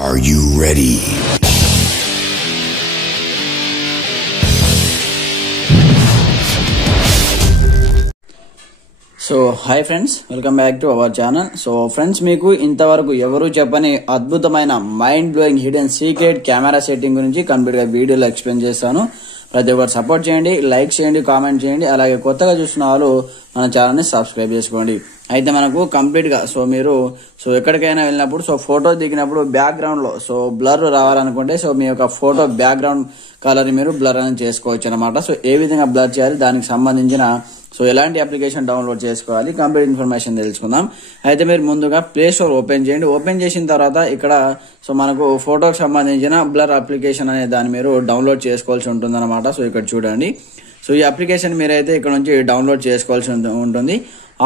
Are you ready? So hi friends, welcome back to our channel. So friends, మీకు ఇంతవరకు ఎవరు చెప్పని అద్భుతమైన mind blowing hidden secret camera setting గురించి complete గా వీడియోలో ఎక్స్ప్లెయిన్ చేస్తాను. ప్రతి ఒక్కరు సపోర్ట్ చేయండి, లైక్ చేయండి, కామెంట్ చేయండి. అలాగే కొత్తగా చూసిన వాళ్ళు మన ఛానల్ ని సబ్స్క్రైబ్ చేసుకోండి. అయితే మనకు కంప్లీట్ గా మీరు ఎక్కడికైనా వెళ్ళినప్పుడు ఫోటో దిగినప్పుడు బ్యాక్గ్రౌండ్ లో బ్లర్ రావాలనుకుంటే మీ యొక్క ఫోటో బ్యాక్గ్రౌండ్ కలర్ మీరు బ్లర్ అని చేసుకోవచ్చు అనమాట. ఏ విధంగా బ్లర్ చేయాలి, దానికి సంబంధించిన ఎలాంటి అప్లికేషన్ డౌన్లోడ్ చేసుకోవాలి, కంప్లీట్ ఇన్ఫర్మేషన్ తెలుసుకుందాం. అయితే మీరు ముందుగా ప్లే స్టోర్ ఓపెన్ చేయండి. ఓపెన్ చేసిన తర్వాత ఇక్కడ మనకు ఫోటోకి సంబంధించిన బ్లర్ అప్లికేషన్ అనే దాన్ని మీరు డౌన్లోడ్ చేసుకోవాల్సి ఉంటుంది అనమాట. ఇక్కడ చూడండి, ఈ అప్లికేషన్ మీరైతే ఇక్కడ నుంచి డౌన్లోడ్ చేసుకోవాల్సి ఉంటుంది.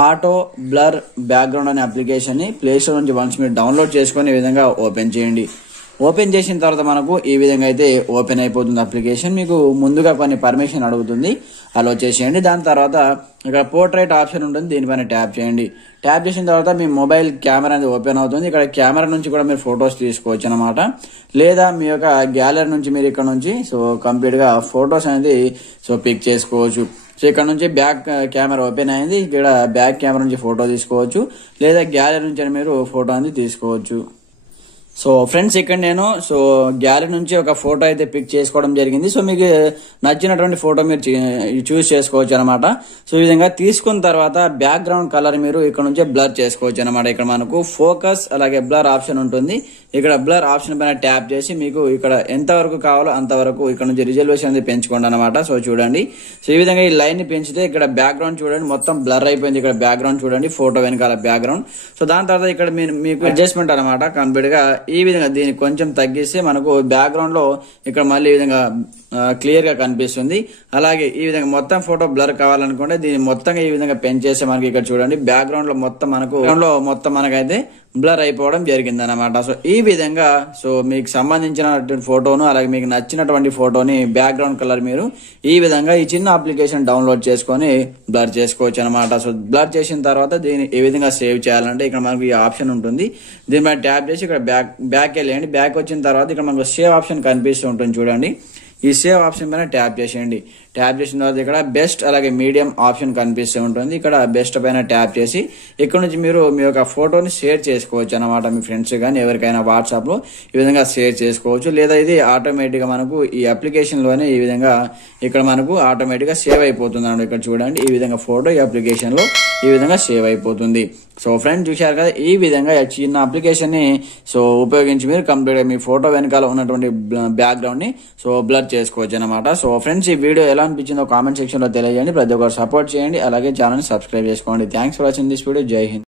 ఆటో బ్లర్ బ్యాక్గ్రౌండ్ అనే అప్లికేషన్ ని ప్లే స్టోర్ నుంచి వన్స్ మీరు డౌన్లోడ్ చేసుకుని ఈ విధంగా ఓపెన్ చేయండి. ఓపెన్ చేసిన తర్వాత మనకు ఈ విధంగా అయితే ఓపెన్ అయిపోతుంది అప్లికేషన్. మీకు ముందుగా కొన్ని పర్మిషన్ అడుగుతుంది, అలో చేసేయండి. దాని తర్వాత ఇక్కడ పోర్ట్రైట్ ఆప్షన్ ఉంటుంది, దీనిపైన ట్యాప్ చేయండి. ట్యాప్ చేసిన తర్వాత మీ మొబైల్ కెమెరా అనేది ఓపెన్ అవుతుంది. ఇక్కడ కెమెరా నుంచి కూడా మీరు ఫొటోస్ తీసుకోవచ్చు అనమాట. లేదా మీ యొక్క గ్యాలరీ నుంచి మీరు ఇక్కడ నుంచి కంప్లీట్ గా ఫొటోస్ అనేది పిక్ చేసుకోవచ్చు. ఇక్కడ నుంచి బ్యాక్ కెమెరా ఓపెన్ అయింది, ఇక్కడ బ్యాక్ కెమెరా నుంచి ఫోటో తీసుకోవచ్చు, లేదా గ్యాలరీ నుంచి మీరు ఫోటో అనేది తీసుకోవచ్చు. ఫ్రెండ్స్, ఇక్కడ నేను గ్యాలరీ నుంచి ఒక ఫోటో అయితే పిక్ చేసుకోవడం జరిగింది. మీకు నచ్చినటువంటి ఫోటో మీరు చూస్ చేసుకోవచ్చు అనమాట. ఈ విధంగా తీసుకున్న తర్వాత బ్యాక్గ్రౌండ్ కలర్ మీరు ఇక్కడ నుంచి బ్లర్ చేసుకోవచ్చు అనమాట. ఇక్కడ మనకు ఫోకస్ అలాగే బ్లర్ ఆప్షన్ ఉంటుంది. ఇక్కడ బ్లర్ ఆప్షన్ పైన ట్యాప్ చేసి మీకు ఇక్కడ ఎంత వరకు కావాలో అంతవరకు ఇక్కడ నుంచి రిజల్యూషన్ అనేది పెంచుకోండి అనమాట. చూడండి, ఈ విధంగా ఈ లైన్ ని పెంచితే ఇక్కడ బ్యాక్గ్రౌండ్ చూడండి మొత్తం బ్లర్ అయిపోయింది. ఇక్కడ బ్యాక్గ్రౌండ్ చూడండి, ఫోటో వెనకాల బ్యాక్గ్రౌండ్. దాని తర్వాత ఇక్కడ మీకు అడ్జస్ట్మెంట్ అనమాట. కంప్లీట్ గా ఈ విధంగా దీన్ని కొంచెం తగ్గిస్తే మనకు బ్యాక్గ్రౌండ్ లో ఇక్కడ మళ్ళీ ఈ విధంగా క్లియర్ గా కనిపిస్తుంది. అలాగే ఈ విధంగా మొత్తం ఫోటో బ్లర్ కావాలనుకుంటే దీన్ని మొత్తంగా ఈ విధంగా పెంచేస్తే మనకి ఇక్కడ చూడండి బ్యాక్గ్రౌండ్ లో మొత్తం మనకైతే బ్లర్ అయిపోవడం జరిగింది అనమాట. ఈ విధంగా మీకు సంబంధించిన ఫోటోను అలాగే మీకు నచ్చినటువంటి ఫోటోని బ్యాక్గ్రౌండ్ కలర్ మీరు ఈ విధంగా ఈ చిన్న అప్లికేషన్ డౌన్లోడ్ చేసుకొని బ్లర్ చేసుకోవచ్చు అనమాట. బ్లర్ చేసిన తర్వాత దీన్ని ఏ విధంగా సేవ్ చేయాలంటే ఇక్కడ మనకు ఈ ఆప్షన్ ఉంటుంది, దీని మీద ట్యాప్ చేసి ఇక్కడ బ్యాక్ వెళ్ళండి. బ్యాక్ వచ్చిన తర్వాత ఇక్కడ మనకు సేవ్ ఆప్షన్ కనిపిస్తూ ఉంటుంది చూడండి. ఈ సేవ్ ఆప్షన్ పైన ట్యాప్ చేసేయండి. ట్యాప్ చేసిన తర్వాత ఇక్కడ బెస్ట్ అలాగే మీడియం ఆప్షన్ కనిపిస్తూ ఉంటుంది. ఇక్కడ బెస్ట్ పైన ట్యాప్ చేసి ఇక్కడ నుంచి మీరు మీ యొక్క ఫోటోని షేర్ చేసుకోవచ్చు అనమాట. మీ ఫ్రెండ్స్ కానీ ఎవరికైనా వాట్సాప్ లో ఈ విధంగా షేర్ చేసుకోవచ్చు. లేదా ఇది ఆటోమేటిక్ గా మనకు ఈ అప్లికేషన్ లోనే ఈ విధంగా ఇక్కడ మనకు ఆటోమేటిక్ గా సేవ్ అయిపోతుంది అన్నమాట. ఇక్కడ చూడండి, ఈ విధంగా ఫోటో ఈ అప్లికేషన్ లో ఈ విధంగా సేవ్ అయిపోతుంది. ఫ్రెండ్స్, చూశారు కదా, ఈ విధంగా చిన్న అప్లికేషన్ ని ఉపయోగించి మీరు కంప్లీట్ గా మీ ఫోటో వెనకాల ఉన్నటువంటి బ్యాక్గ్రౌండ్ ని బ్లర్ చేసుకోవచ్చు అనమాట. ఫ్రెండ్స్, ఈ వీడియో ఎలా అనిపించిందో కామెంట్ సెక్షన్ లో తెలియజేయండి. ప్రతి ఒక్కరు సపోర్ట్ చేయండి, అలాగే ఛానల్ ని సబ్స్క్రైబ్ చేసుకోండి. Thanks for watching this video. జై హింద్.